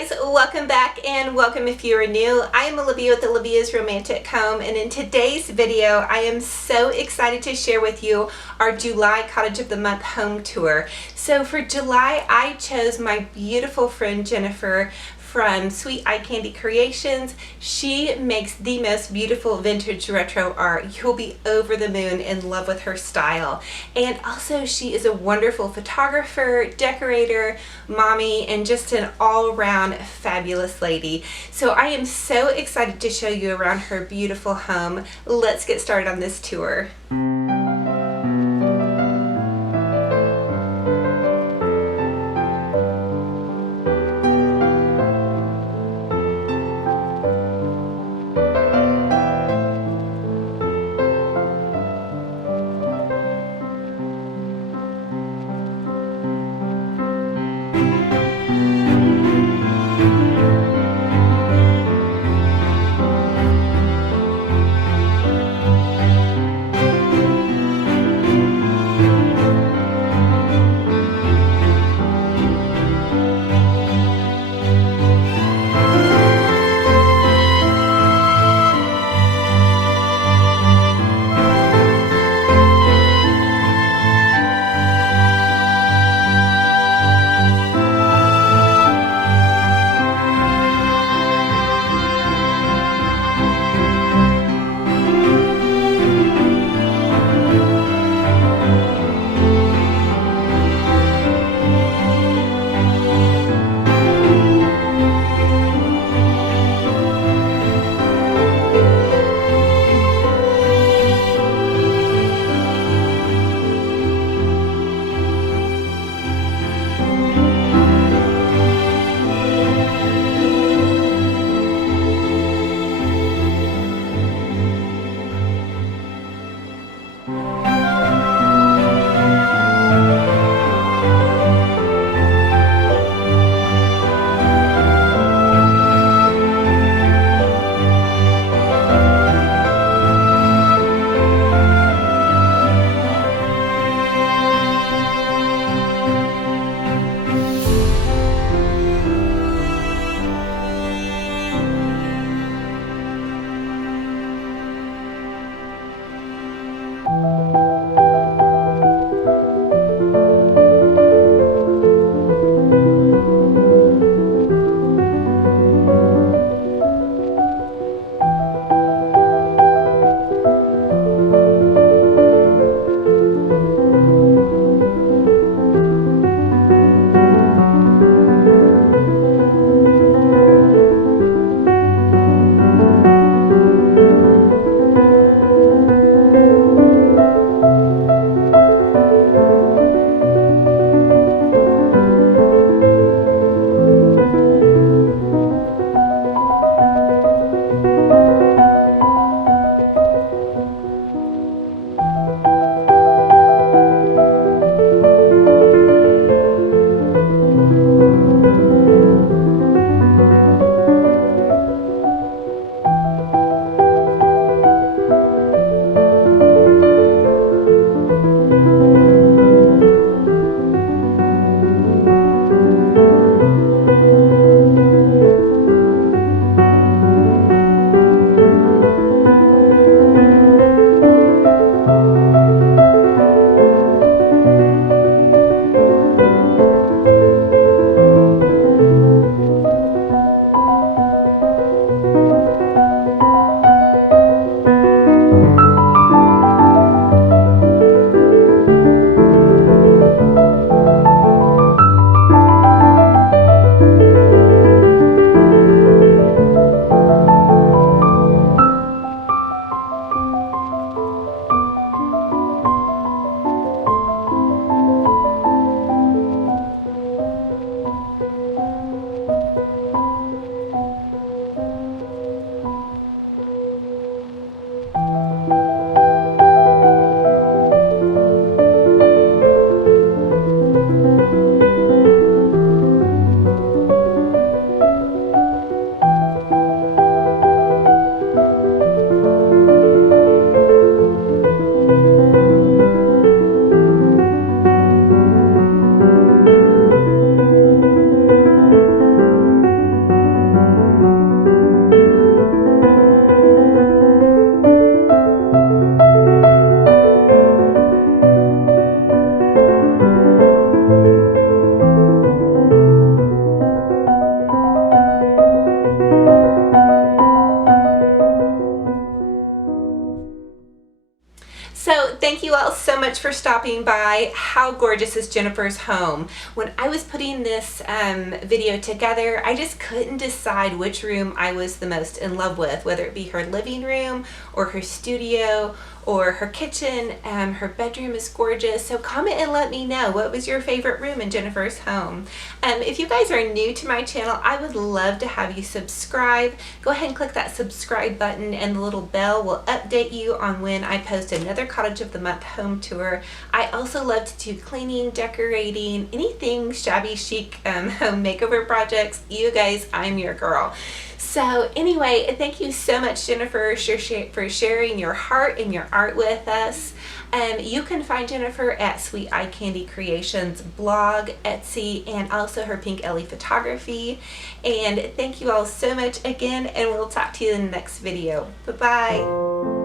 guys, welcome back and welcome if you are new. I am Olivia with Olivia's Romantic Home, and in today's video I am so excited to share with you our July Cottage of the Month home tour. So for July I chose my beautiful friend Jennifer from Sweet Eye Candy Creations. She makes the most beautiful vintage retro art. You'll be over the moon in love with her style. And also she is a wonderful photographer, decorator, mommy, and just an all-around fabulous lady. So I am so excited to show you around her beautiful home. Let's get started on this tour. thank you all so much for stopping by. How gorgeous is Jennifer's home? When I was putting this video together, I just couldn't decide which room I was the most in love with, whether it be her living room or her studio or her kitchen. Her bedroom is gorgeous, so comment and let me know what was your favorite room in Jennifer's home. If you guys are new to my channel, I would love to have you subscribe. Go ahead and click that subscribe button, and the little bell will update you on when I post another Cottage of the Month home tour. I also love to do cleaning, decorating, anything shabby chic home makeover projects. You guys, I'm your girl. So anyway, thank you so much, Jennifer, for sharing your heart and your art with us. You can find Jennifer at Sweet Eye Candy Creations blog, Etsy, and also her Pink Ellie photography. And thank you all so much again, and we'll talk to you in the next video. Bye-bye.